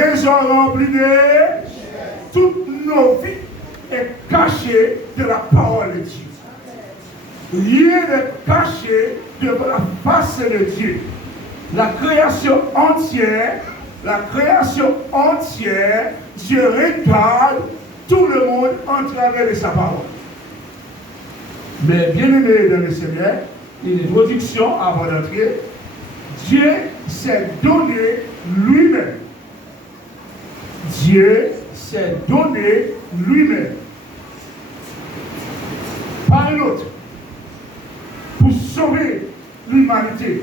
trésor rempli de toutes nos vies est caché de la parole de Dieu. Rien n'est caché de la face de Dieu. La création entière, Dieu regarde tout le monde en travers de sa parole. Mais bien aimé dans le Seigneur, une introduction avant d'entrer, Dieu s'est donné lui-même. Dieu s'est donné lui-même. Pas un autre. Pour sauver l'humanité.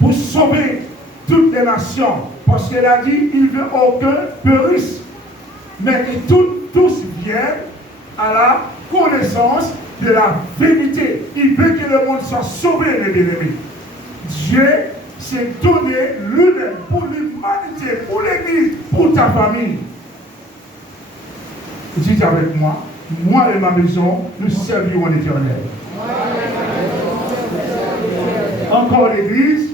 Pour sauver toutes les nations. Parce qu'il a dit, il ne veut aucun périsse. Mais que tous viennent à la connaissance de la vérité. Il veut que le monde soit sauvé, les bien-aimés. Dieu s'est donné lui-même pour l'humanité, pour l'Église, pour ta famille. Dites avec moi, moi et ma maison, nous servirons l'Éternel. Encore l'Église.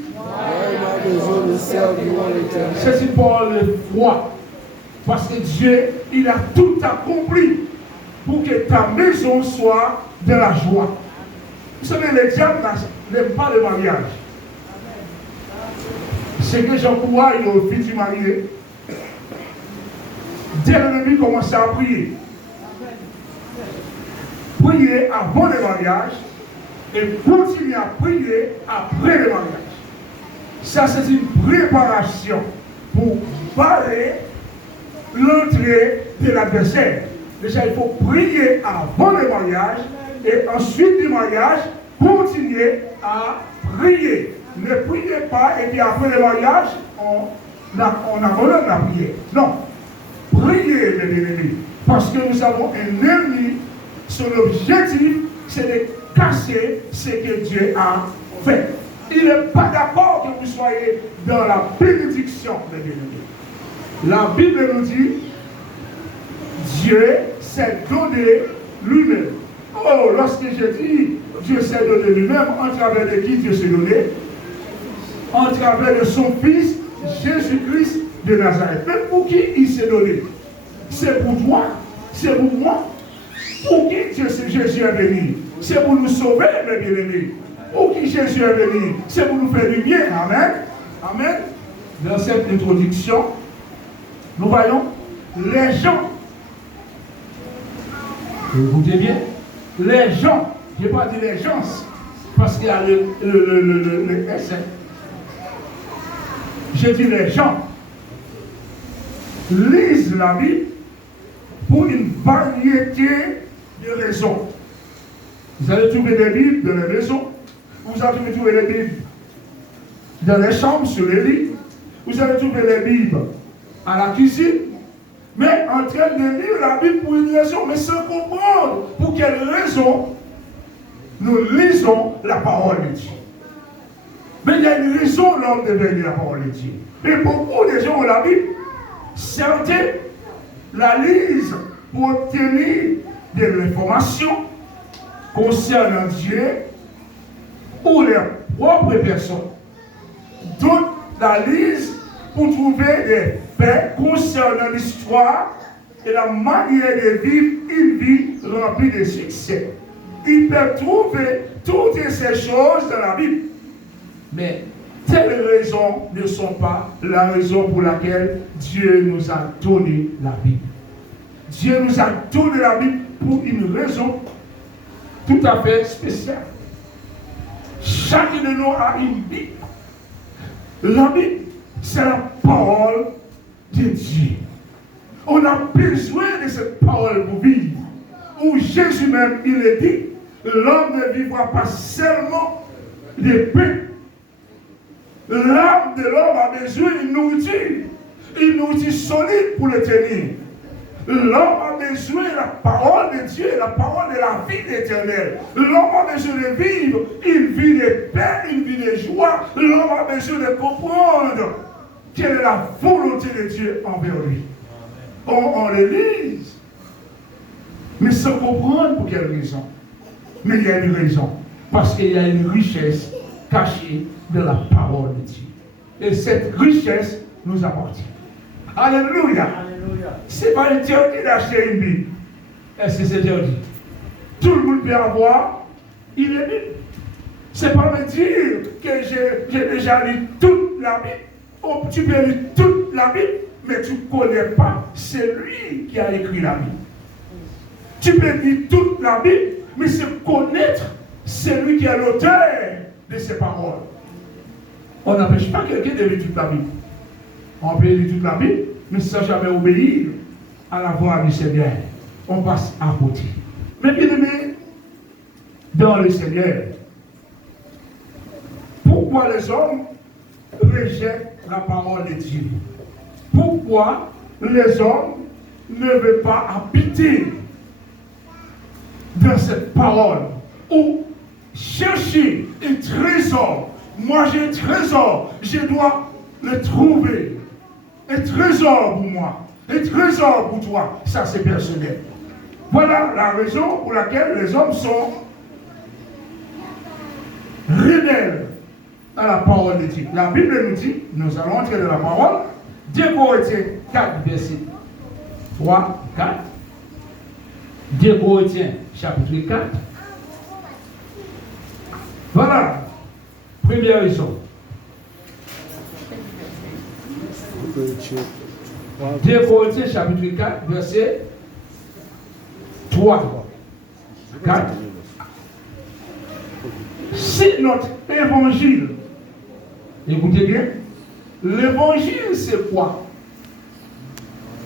C'est une parole de foi. Parce que Dieu, il a tout accompli pour que ta maison soit de la joie. Vous savez, les diables n'aiment pas le mariage. C'est que j'encourage aux filles mariées. Dès le début, commencer à prier. Prier avant le mariage et continuer à prier après le mariage. Ça, c'est une préparation pour barrer l'entrée de l'adversaire. Déjà, il faut prier avant le mariage et ensuite du mariage, continuer à prier. Ne priez pas et puis après le mariage, on abandonne la prière. Non. Priez, mes bien-aimés, parce que nous avons un ennemi. Son objectif, c'est de casser ce que Dieu a fait. Il n'est pas d'accord que vous soyez dans la bénédiction, mes bien-aimés. La Bible nous dit, Dieu s'est donné lui-même. Oh, lorsque je dis Dieu s'est donné lui-même, en travers de qui Dieu s'est donné? En travers de son Fils, Jésus-Christ de Nazareth. Mais pour qui il s'est donné? C'est pour toi, c'est pour moi. Pour qui Jésus est venu? C'est pour nous sauver, mes bien-aimés. Pour qui Jésus est venu? C'est pour nous faire du bien. Amen. Amen. Dans cette introduction, nous voyons les gens. Écoutez bien. Les gens. Je n'ai pas dit les gens, parce qu'il y a le S. J'ai dit les gens lisent la Bible pour une variété de raisons. Vous allez trouver des Bibles dans les maisons. Vous allez trouver les Bibles dans les chambres, sur les lits. Vous allez trouver les Bibles à la cuisine. Mais en train de lire la Bible pour une raison, mais sans comprendre pour quelle raison nous lisons la parole de Dieu. Mais il y a une raison l'homme devait lire la parole de Dieu. Et beaucoup de gens ont la Bible. Certains la lisent pour obtenir de l'information concernant Dieu ou leurs propres personnes. D'autres la lisent pour trouver des faits concernant l'histoire et la manière de vivre une vie remplie de succès. Ils peuvent trouver toutes ces choses dans la Bible. Mais telles raisons ne sont pas la raison pour laquelle Dieu nous a donné la Bible. Dieu nous a donné la Bible pour une raison tout à fait spéciale. Chacun de nous a une Bible. La Bible, c'est la parole de Dieu. On a besoin de cette parole pour vivre. Où Jésus même, il est dit, l'homme ne vivra pas seulement de pain. L'âme de l'homme a besoin d'une nourriture. Une nourriture solide pour le tenir. L'homme a besoin de la parole de Dieu, la parole de la vie éternelle. L'homme a besoin de vivre une vie de paix, une vie de joie. L'homme a besoin de comprendre quelle est la volonté de Dieu envers lui. On le lise, mais sans comprendre pour quelle raison. Mais il y a une raison, parce qu'il y a une richesse cachée de la parole de Dieu. Et cette richesse nous appartient. Alléluia. C'est pas interdit d'acheter une Bible. Est-ce que c'est interdit? Tout le monde peut avoir une Bible. C'est pas me dire que j'ai déjà lu toute la Bible. Oh, tu peux lire toute la Bible, mais tu ne connais pas celui qui a écrit la Bible. Tu peux lire toute la Bible, mais c'est connaître celui qui est l'auteur de ces paroles. On n'empêche pas quelqu'un de lire toute la Bible. On peut lire toute la Bible, mais sans jamais obéir à la voix du Seigneur. On passe à côté. Mais bien aimé, dans le Seigneur, pourquoi les hommes rejettent la parole de Dieu? Pourquoi les hommes ne veulent pas habiter dans cette parole ou chercher un trésor? Moi j'ai un trésor, je dois le trouver. Un trésor pour moi, un trésor pour toi, ça c'est personnel. Voilà la raison pour laquelle les hommes sont rebelles à la parole de Dieu. La Bible nous dit, nous allons entrer dans la parole, 2 Corinthiens 4, verset 3, 4. 2 Corinthiens, chapitre 4. Voilà, première raison. 2 Corinthiens, chapitre 4, verset 3, 4. Si notre évangile, écoutez bien, l'évangile c'est quoi?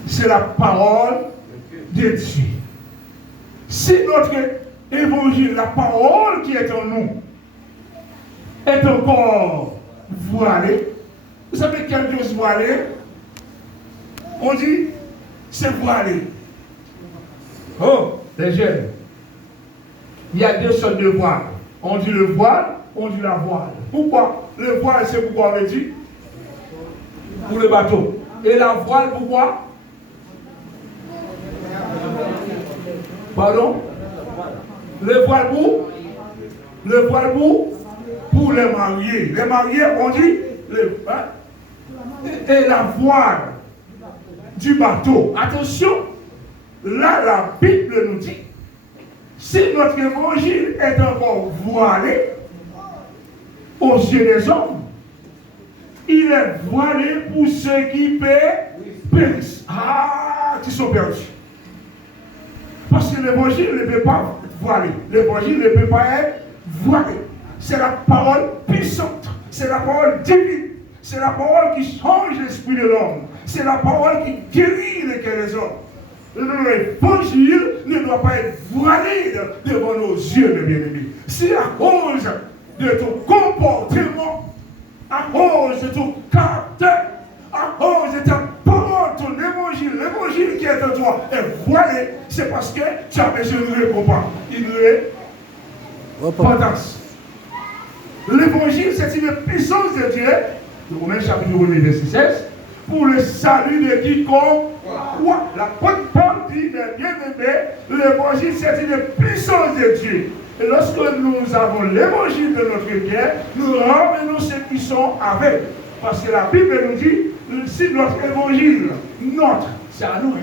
C'est la parole de Dieu. Si notre évangile, la parole qui est en nous, est encore voilée, vous savez quelle chose voilée? On dit, c'est voilé. Oh, les jeunes, il y a 2 sortes de voiles. On dit le voile, on dit la voile. Pourquoi? Le voile, c'est pourquoi on dit? Pour le bateau. Et la voile, pourquoi? Pardon? Le voile pour? Le voile pour les mariés. Les mariés, on dit et la voile du bateau. Attention, là, la Bible nous dit, si notre évangile est encore voilé aux yeux des hommes, il est voilé pour ceux qui périssent. Ah, qui sont perdus. Parce que l'évangile ne peut pas voiler. L'évangile ne peut pas être voilé. C'est la parole puissante. C'est la parole divine. C'est la parole qui change l'esprit de l'homme. C'est la parole qui guérit les cœurs des hommes. L'évangile ne doit pas être voilé devant nos yeux, mes bien-aimés. Si à cause de ton comportement, à cause de ton caractère, à cause de ta parole, ton évangile, l'évangile qui est en toi est voilé, c'est parce que tu as besoin de récompense, une repentance. L'évangile, c'est une puissance de Dieu, Romains chapitre 1, verset 16, pour le salut de quiconque croit. La bonne parole dit, mais bien aimé, l'évangile, c'est une puissance de Dieu. Et lorsque nous avons l'évangile de notre cœur, nous ramenons cette puissance avec. Parce que la Bible nous dit, si notre évangile, c'est à nous,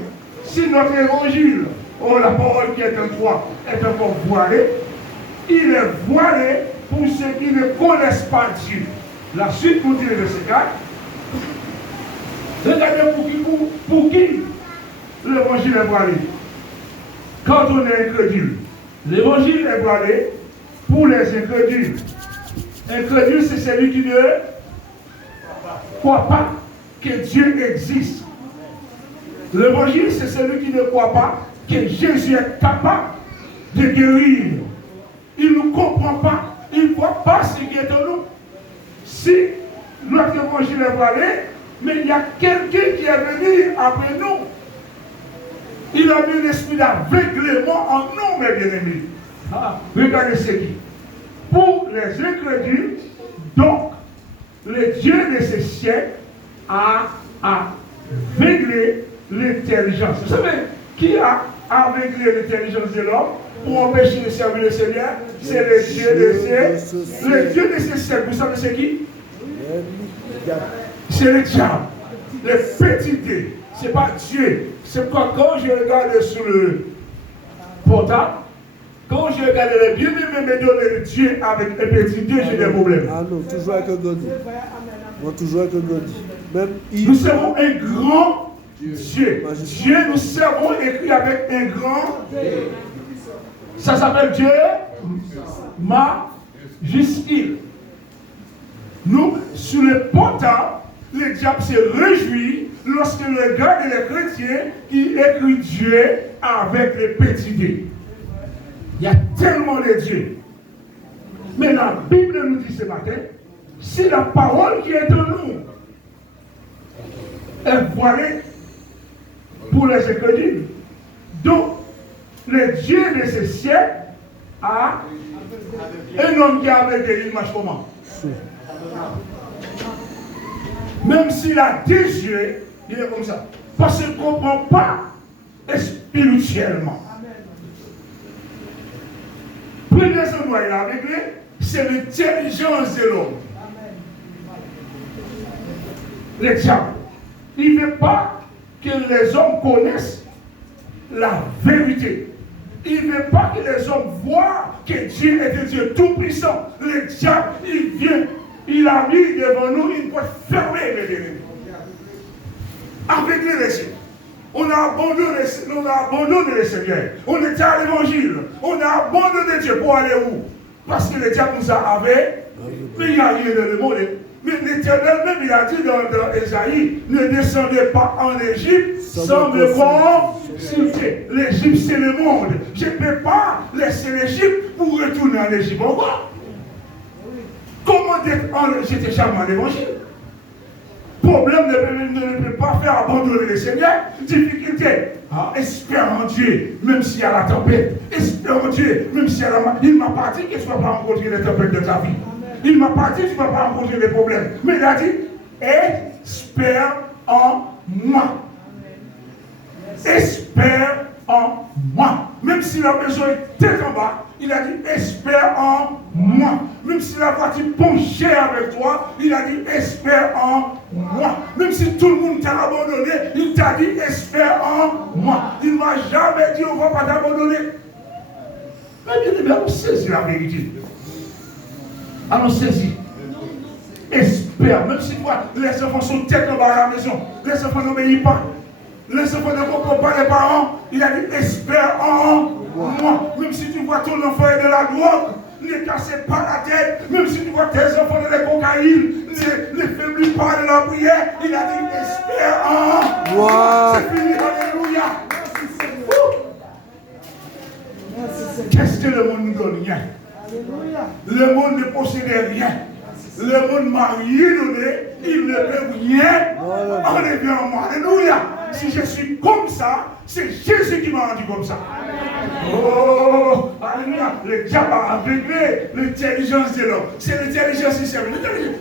si notre évangile, oh la parole qui est en toi, est encore voilée, il est voilé pour ceux qui ne connaissent pas Dieu. La suite nous dit le verset 4. Regardez pour qui l'évangile est voilé. Quand on est incrédule, l'évangile est voilé pour les incrédules. Incrédule, c'est celui qui ne croit pas que Dieu existe. L'évangile, c'est celui qui ne croit pas que Jésus est capable de guérir. Il ne comprend pas. Il ne voit pas ce qui est en nous. Si notre évangile est voilé, mais il y a quelqu'un qui est venu après nous. Il a mis l'esprit d'aveuglement en nous, mes bien-aimés. Regardez ce qui. Pour les incrédules, donc, le Dieu de ce siècle a aveuglé l'intelligence. Vous savez, qui a aveuglé l'intelligence de l'homme pour empêcher de servir le Seigneur? C'est le Dieu de ce siècle. Vous savez c'est qui? C'est le diable. Le petit dé. Ce n'est pas Dieu. C'est quand je regarde sur le portable, quand je regarde les bien me donner Dieu avec un petit Dieu, j'ai des problèmes. Ah non, toujours avec un God. Moi, toujours avec un God. Même nous servons un grand Dieu. Dieu, nous servons écrit avec un grand Dieu. Ça s'appelle Dieu majuscule. Nous, sur le portable, le diable se réjouit lorsqu'il regarde les chrétiens qui écrivent Dieu avec les petits D. Il y a tellement de dieux. Mais la Bible nous dit ce matin, c'est la parole qui est en nous. Elle voilée pour les incrédules. Donc, le Dieu de ce siècle a un homme qui avait des images comment? Même s'il a des yeux, il est comme ça. Parce qu'il ne comprend pas spirituellement. Premier endroit il a réglé, c'est l'intelligence de l'homme. Le diable, il ne veut pas que les hommes connaissent la vérité. Il ne veut pas que les hommes voient que Dieu est un Dieu tout-puissant. Le diable, il vient, il a mis devant nous une porte fermée, mes bien-aimés. Avec les récits. On a abandonné le Seigneur. On était à l'évangile. On a abandonné Dieu pour aller où? Parce que le diable nous a avait, mais il n'y a rien de le monde. Mais l'Éternel même, il a dit dans Ésaïe, ne descendez pas en Égypte sans me consulter. L'Égypte, c'est le monde. Je ne peux pas laisser l'Égypte pour retourner en Égypte. Pourquoi? Comment j'étais jamais en l'évangile? Problème ne peut pas faire abandonner le Seigneur. Difficulté. Espère en Dieu, même s'il y a la tempête. Espère en Dieu, même s'il y a la... Il ne m'a pas dit que tu ne vas pas rencontrer les tempêtes de ta vie. Il ne m'a pas dit que tu ne vas pas rencontrer des problèmes. Mais il a dit, espère en moi. Espère en moi. Même si la maison est tête en bas, il a dit, espère en moi. Même si la voiture penchait avec toi, il a dit, espère en moi. Même si tout le monde t'a abandonné, il t'a dit, espère en moi. Il ne m'a jamais dit, on ne va pas t'abandonner. Mais bien, on saisit la vérité. Alors saisis. Espère. Même si toi, les enfants sont tête en bas à la maison, les enfants n'obéissent pas. Les enfants ne comprennent pas les parents. Il a dit, espère en moi. Même si tu vois ton enfant est de la drogue, ne cassez pas la tête. Même si tu vois tes enfants de la cocaïne, ne faiblis pas de la prière. Il a dit, espère en moi. C'est fini, alléluia. Qu'est-ce que le monde nous donne? Rien. Le monde ne possède rien. Le monde m'a rien donné. Il ne peut rien enlever en moi. Alléluia. Si je suis comme ça, c'est Jésus qui m'a rendu comme ça. Oh, alléluia. Le diable a réglé l'intelligence de l'homme. C'est l'intelligence du cerveau.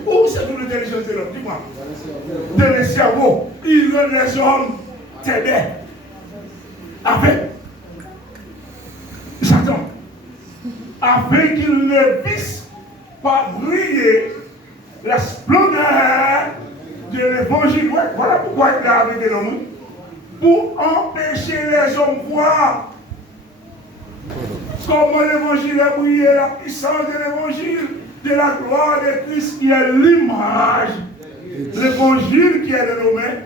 Où c'est toute l'intelligence de l'homme? Dis-moi. Dans le cerveau, il rend les hommes ténèbres. Avec Satan. Afin qu'il ne puisse pas briller la splendeur de l'évangile. Ouais, voilà pourquoi il a arrivé l'homme. Pour empêcher les hommes de voir comment l'évangile a brillé, la puissance de l'évangile, de la gloire de Christ qui est l'image. L'évangile qui est de nos mains,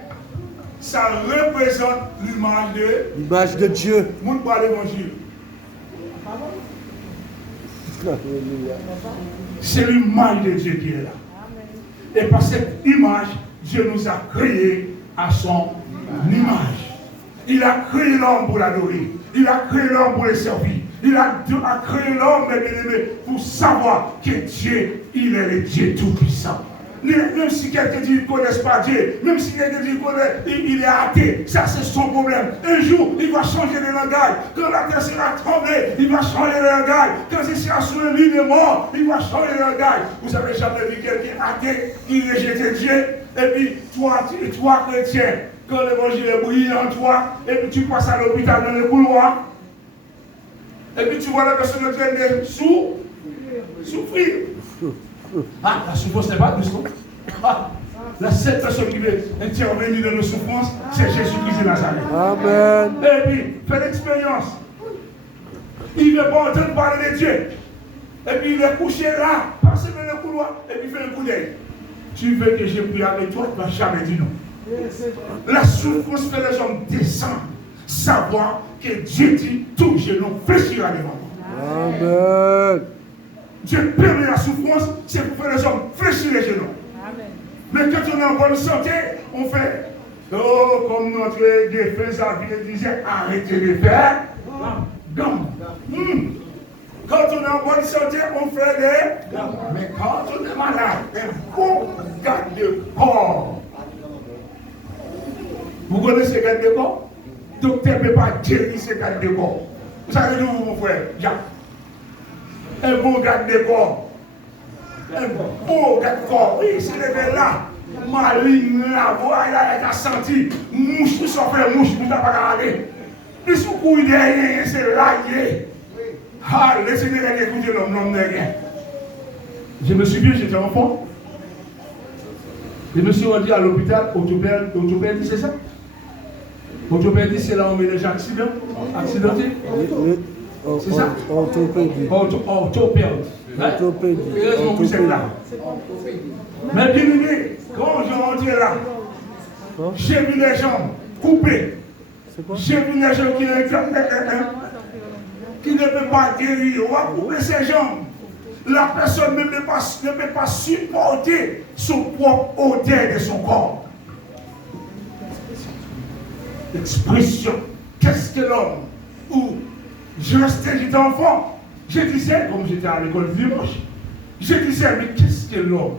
ça représente l'image de Dieu. Nous parlons l'évangile. C'est l'image de Dieu qui est là. Et par cette image, Dieu nous a créés à son image. Il a créé l'homme pour l'adorer. Il a créé l'homme pour le servir. Il a créé l'homme, mes bien-aimés, pour savoir que Dieu, il est le Dieu tout-puissant. Même si quelqu'un dit qu'il ne connaît pas Dieu, même si quelqu'un dit qu'il est athée, ça c'est son problème. Un jour, il va changer de langage. Quand la terre sera tremblée, il va changer de langage. Quand il sera sur le lit de mort, il va changer de langage. Vous avez jamais vu quelqu'un athée qui rejette Dieu? Et puis, toi chrétien, quand l'évangile est brillé en toi, et puis tu passes à l'hôpital dans le couloir, et puis tu vois la personne en train de souffrir. Ah, la souffrance n'est pas douce, non? La seule personne qui veut intervenir dans nos souffrances, c'est Jésus-Christ de Nazareth. Amen. Et puis, fais l'expérience. Il ne veut pas entendre parler de Dieu. Et puis, il est couché là, passé dans le couloir, et puis il fait un coup d'œil. Tu veux que je prie avec toi, tu ne vas jamais dire non. La souffrance fait les hommes descendre, savoir que Dieu dit tout genou fléchira devant moi. Amen. Dieu permet la souffrance, c'est pour faire les hommes fléchir les genoux. Mais quand on est en bonne santé, on fait, oh, comme notre défunt Xavier disait, arrêtez de faire. Quand on est en bonne santé, on fait des. Mais quand on est malade, un bon garde de corps. Vous connaissez garde de corps? Docteur ne peut pas guérir ce garde de corps. Vous savez d'où, mon frère? Jacques. Un bon garde de corps. Un beau garde de corps. Oui, c'est levé là. Maligne là, voilà, il a senti. Mouche, tout ça fait mouche, vous n'avez pas regardé. Puis si vous courez derrière, c'est là, ah, laissez-moi écouter l'homme de rien. Je me souviens, j'étais enfant. Je me suis rendu à l'hôpital, orthopédie, c'est ça? Orthopédie, c'est là où on met les gens accidentés. Oui. C'est ça? Orthopédie. Orthopédie. Heureusement que c'est là. Mais bien aimé, quand je rentre là, j'ai vu les jambes coupées. J'ai vu les gens qui ne peut pas guérir. On va couper ses jambes. La personne ne peut pas supporter son propre odeur de son corps. L'expression. Qu'est-ce que l'homme? Ou je restais, j'étais enfant. Je disais, comme j'étais à l'école dimanche, je disais, mais qu'est-ce que l'homme?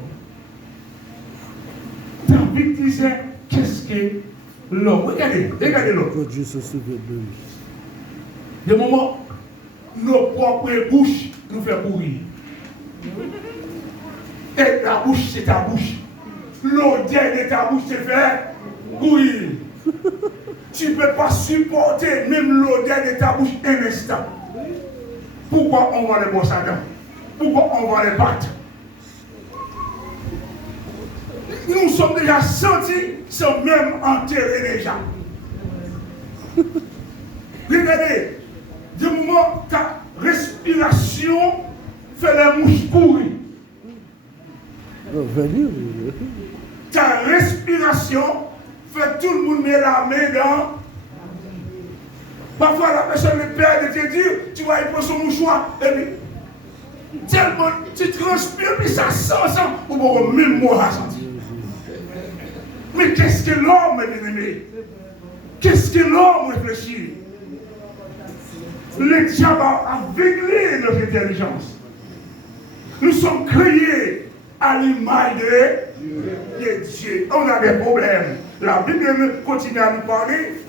David disait, qu'est-ce que l'homme? Regardez l'homme. Que Dieu se souvienne de lui. De moment, nos propres bouches nous font pourrir. Et la bouche, c'est ta bouche. L'odeur de ta bouche te fait pourrir. Tu ne peux pas supporter même l'odeur de ta bouche un instant. Pourquoi on va les brosser à dents? Pourquoi on va les battre? Nous sommes déjà sentis sans même enterrer déjà. Regardez, du moment ta respiration fait les mouches courir. Ta respiration fait tout le monde mettre la main dans. Parfois la personne le père de te dire, tu vas y prendre son mouchoir, et puis tellement tu transpires, puis ça sent, ou bon, même moi à sentir. Mais qu'est-ce que l'homme, bien aimé? Qu'est-ce que l'homme réfléchit? Le diable a aveuglé notre intelligence. Nous sommes créés à l'image de Dieu. On a des problèmes. La Bible continue à nous parler.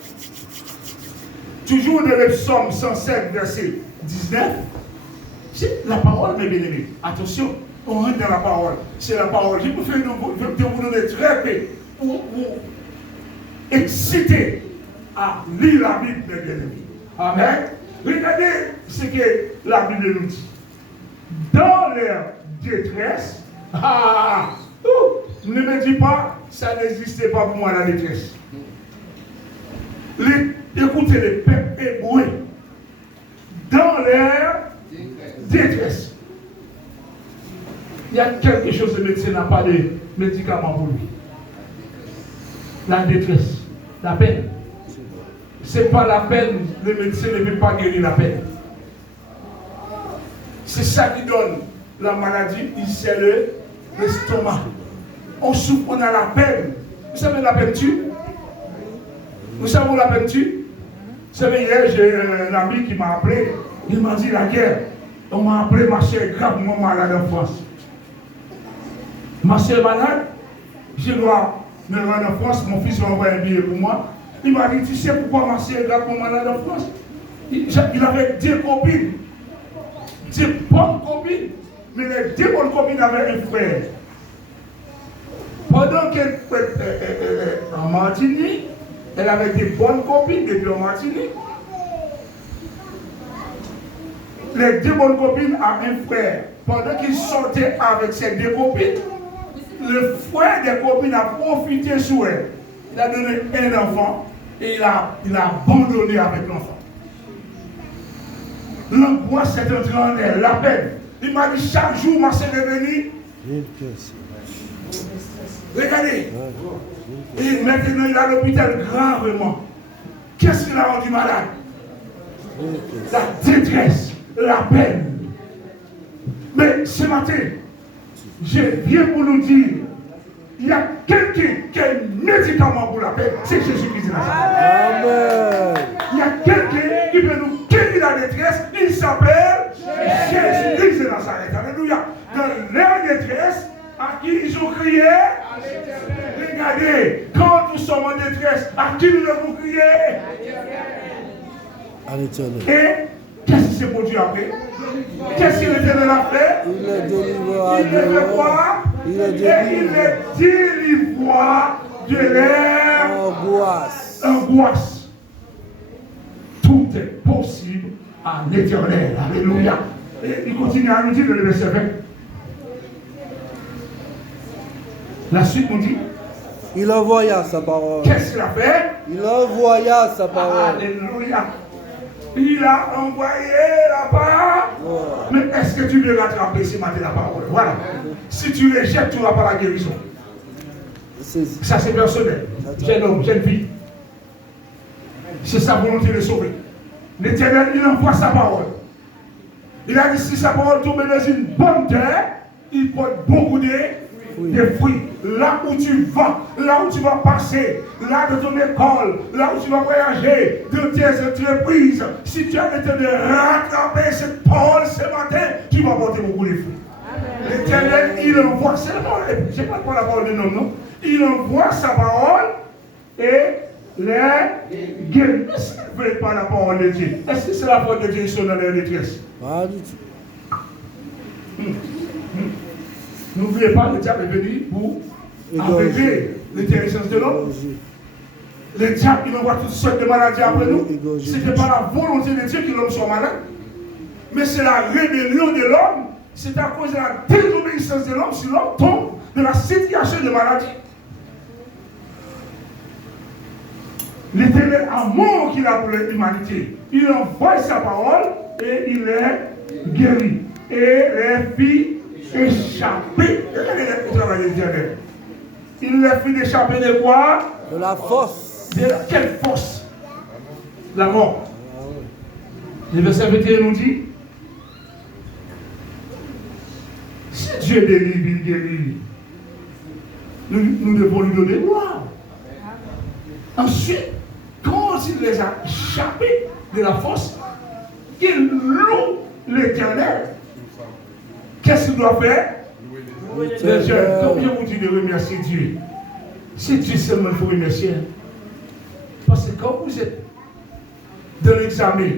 Toujours dans le psaume 107, verset 19. C'est la parole, mes bien-aimés. Attention, on rentre dans la parole. C'est la parole. Je vous donner très peu pour vous exciter à lire la Bible, mes bien-aimés. Amen. Regardez ce que la Bible nous dit. Dans leur détresse, ne me dis pas, ça n'existait pas pour moi la détresse. Écoutez les peuples hébreux, dans leur détresse. Il y a quelque chose, le médecin n'a pas de médicament pour lui. La détresse, la peine. Ce n'est pas la peine, le médecin ne peut pas guérir la peine. C'est ça qui donne la maladie, c'est l'estomac. On souffre, on a la peine. Vous savez la peine tue? Vous savez où la peine tue? Vous savez, hier, j'ai un ami qui m'a appelé, il m'a dit la guerre. On m'a appelé, ma soeur est gravement malade en France. Ma soeur est malade, je dois me rendre en France, mon fils m'a envoyé un billet pour moi. Il m'a dit, tu sais pourquoi ma soeur est gravement malade en France? Il avait 2 copines, 2 bonnes copines, mais les 2 bonnes copines avaient un frère. Pendant qu'elle était en Martinique, elle avait des bonnes copines depuis en Martinique. Les 2 bonnes copines ont un frère. Pendant qu'il sortait avec ses 2 copines, le frère des copines a profité sur elle. Il a donné un enfant et il a abandonné avec l'enfant. L'angoisse est entrée en elle, la peine. Il m'a dit chaque jour, ma sœur est venue. Regardez. Et maintenant, il est à l'hôpital gravement. Qu'est-ce qui l'a rendu malade? La détresse, la peine. Mais ce matin, je viens pour nous dire, il y a quelqu'un qui a un médicament pour la peine, c'est Jésus-Christ de Nazareth. Amen. Il y a quelqu'un qui peut nous guérir la détresse, il s'appelle Jésus-Christ de Nazareth. Alléluia. Dans leur détresse, à qui ils ont crié? Regardez, quand nous sommes en détresse, à qui nous devons crier? À l'Éternel. Et qu'est-ce qui s'est produit après? Qu'est-ce qu'il était de la fait? Il est délivré. Il les fait quoi? Il est Et il les délivre de leur angoisse. Tout est possible à l'Éternel. Alléluia. Et il continue à nous dire dans le verset 20. La suite nous dit. Il envoya sa parole. Qu'est-ce qu'il a fait? Il envoya sa parole. Alléluia. Il a envoyé la parole. Mais est-ce que tu veux rattraper ce matin la parole? Voilà. Si tu rejettes, tu n'auras pas la guérison. Ça, c'est personnel. Jeune homme, jeune fille. C'est sa volonté de sauver. L'Éternel, il envoie sa parole. Il a dit si sa parole tombe dans une bonne terre, il porte beaucoup de fruits. Là où tu vas, là où tu vas passer, là de ton école, là où tu vas voyager, de tes entreprises, si tu as été de rattraper cette parole ce matin, tu vas porter beaucoup de fruits. L'Éternel, il envoie, c'est pas la parole de non. Il envoie sa parole et les guérit. Est-ce qu'ils ne veulent pas la parole de Dieu? Est-ce que c'est la parole de Dieu qui sont dans leur détresse? Pas du tout. N'oubliez pas, le diable est venu pour arrêter l'intelligence de l'homme. Le diable, il envoie toutes sortes de maladies après nous. Ce n'est pas la volonté de Dieu que l'homme soit malade, mais c'est la rébellion de l'homme. C'est à cause de la désobéissance de l'homme si l'homme tombe dans la situation de maladie. L'Éternel amour qu'il a pour l'humanité, il envoie sa parole et il les guérit. Et les fit échapper. Regardez le travail de l'Éternel. Il les fit échapper de quoi? De la force. De quelle force? La mort. Le verset 21 nous dit, si Dieu délivre, il guérit. Nous devons lui donner gloire. Ensuite, quand il les a échappés de la force, qu'il loue l'Éternel. Qu'est-ce qu'il doit faire? Les jeunes, combien vous dites de remercier Dieu? C'est Dieu seulement qu'il faut remercier. Parce que quand vous êtes dans l'examen,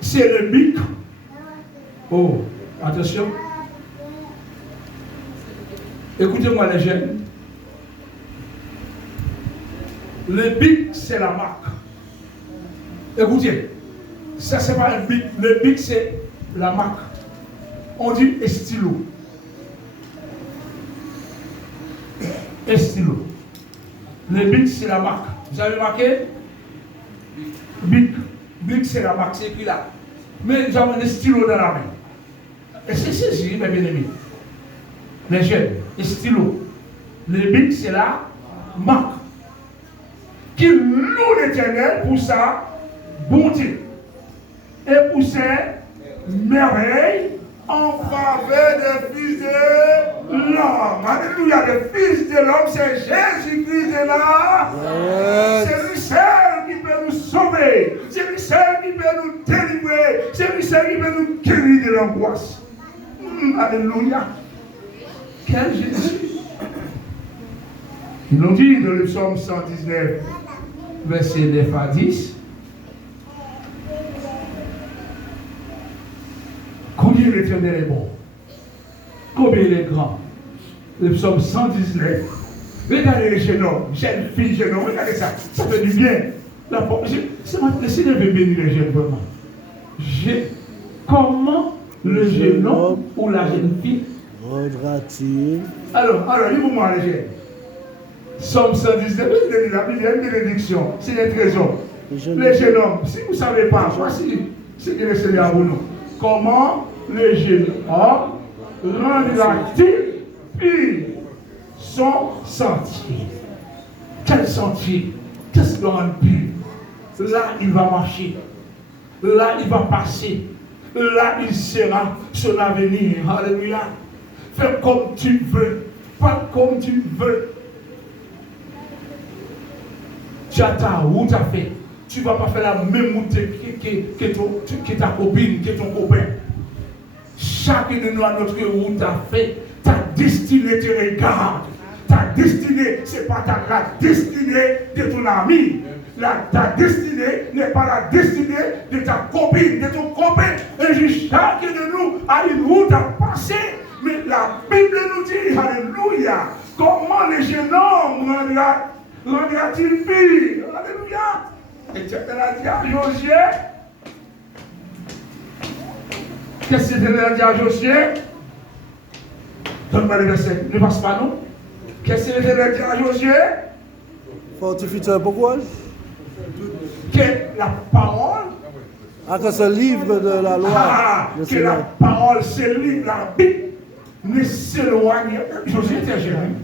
c'est le bic. Oh, attention. Écoutez-moi les jeunes. Le bic, c'est la marque. Écoutez, ça c'est pas un bic. Le bic, c'est la marque. On dit stylo. Stylo. Le bic, c'est la marque. Vous avez marqué? Bic. Bic, c'est la marque. C'est écrit là. Mais nous avons un stylo dans la main. Et c'est ceci, mes bien-aimés. Les jeunes, stylo. Le bic, c'est la marque. Qui loue l'Éternel pour sa bonté et pour ses merveilles en faveur des fils de l'homme. Alléluia, le fils de l'homme, c'est Jésus-Christ de là. C'est lui seul qui peut nous sauver. C'est lui seul qui peut nous délivrer. C'est lui seul qui peut nous guérir de l'angoisse. Alléluia. Quel Jésus. Ils l'ont dit dans le psaume 119, verset 9 à 10. Combien l'Éternel est bon. Combien il est grand. Le psaume 119. Regardez les jeunes hommes, jeunes filles, jeunes hommes, regardez ça. Ça fait du bien. Le Seigneur veut bénir les jeunes vraiment. Comment le jeune homme ou la jeune fille Rendra-t-il. Alors, dis-moi les jeunes. Somme 119, la Bible, il y a une bénédiction, c'est un trésor. Les jeunes hommes, si vous ne savez pas, voici ce que le Seigneur a pour nous. Comment les jeunes hommes rendra-t-il pur son sentier? Quel sentier? Qu'est-ce qu'il rend pur? Là, il va marcher. Là, il va passer. Là, il sera son avenir. Alléluia. Fais comme tu veux. Pas comme tu veux. Tu as ta route à faire. Tu ne vas pas faire la même route que ta copine, que ton copain. Chacun de nous a notre route à faire. Ta destinée te regarde. Ta destinée, ce n'est pas la destinée de ton ami. Ta destinée n'est pas la destinée de ta copine, de ton copain. Et chacun de nous a une route à passer. Mais la Bible nous dit, alléluia, comment les jeunes hommes rendra-t-il pur? Alléluia. Et l'Éternel a dit à Josué, qu'est-ce que l'Éternel a dit à Josué? Donne-moi le verset, ne passe pas non? Qu'est-ce que l'Éternel a dit à Josué? Fortifie-toi, pourquoi? Que la parole. Ah, que ce livre de la loi. Que la parole, ce livre, la Bible, ne s'éloigne. Josué était jeune.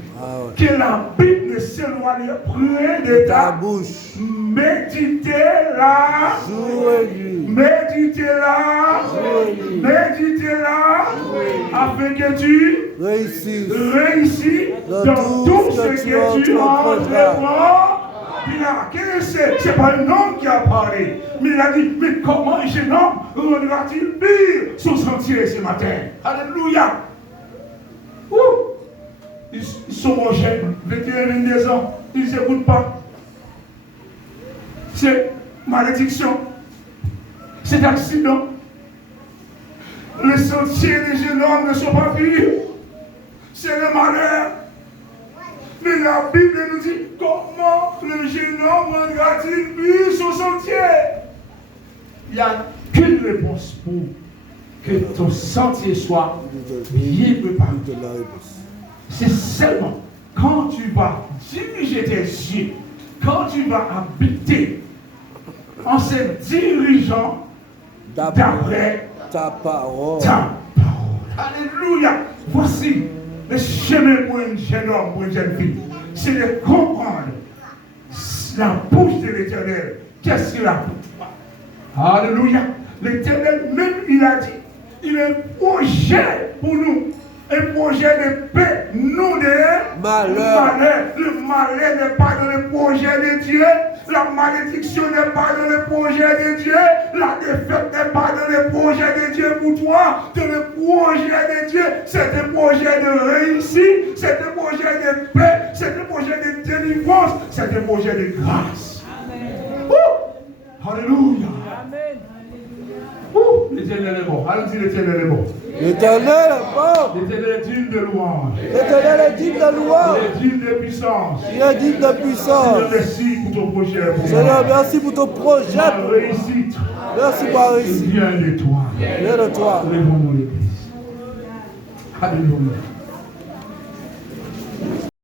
Que la Bible ne s'éloigne près de ta bouche. Méditez-la. Jour et nuit. Méditez-la. Méditez-la. Afin que tu réussisses dans tout ce que tu entreprends. Ce n'est pas un homme qui a parlé, mais il a dit, mais comment un jeune homme rendra-t-il pur son sentier ce matin? Alléluia. Ils sont jeunes, 21, 22 ans, ils ne s'écoutent pas. C'est malédiction, c'est accident. Les sentiers des jeunes hommes ne sont pas purs. C'est le malheur. Mais la Bible nous dit comment le jeune homme rendra-t-il pur son sentier? Il n'y a qu'une réponse pour que ton sentier soit bien préparé. C'est seulement quand tu vas diriger tes yeux, quand tu vas habiter en se dirigeant d'après ta parole. Alléluia. Voici le chemin pour un jeune homme, pour une jeune fille. C'est de comprendre la bouche de l'Éternel. Qu'est-ce qu'il a pour toi? Alléluia. L'Éternel même, il a dit, il a un projet pour nous. Un projet de paix, nous de malheur. Le malheur n'est pas dans le projet de Dieu. La malédiction n'est pas dans le projet de Dieu. La défaite n'est pas dans le projet de Dieu pour toi. Dans le projet de Dieu, c'est un projet de réussite, c'est un projet de paix, c'est un projet de délivrance, c'est un projet de grâce. Amen. Alléluia. Amen. L'Éternel est bon. Allons dire l'Éternel est bon. L'Éternel est bon. L'Éternel est digne de louange. L'Éternel est digne de louange. Il est digne de puissance. Il est digne de puissance. Seigneur, merci pour ton projet. Seigneur, merci pour ton projet. Ma réussite. Merci pour la réussite. Viens de toi. Viens de toi. Lève-nous l'église. Alléluia.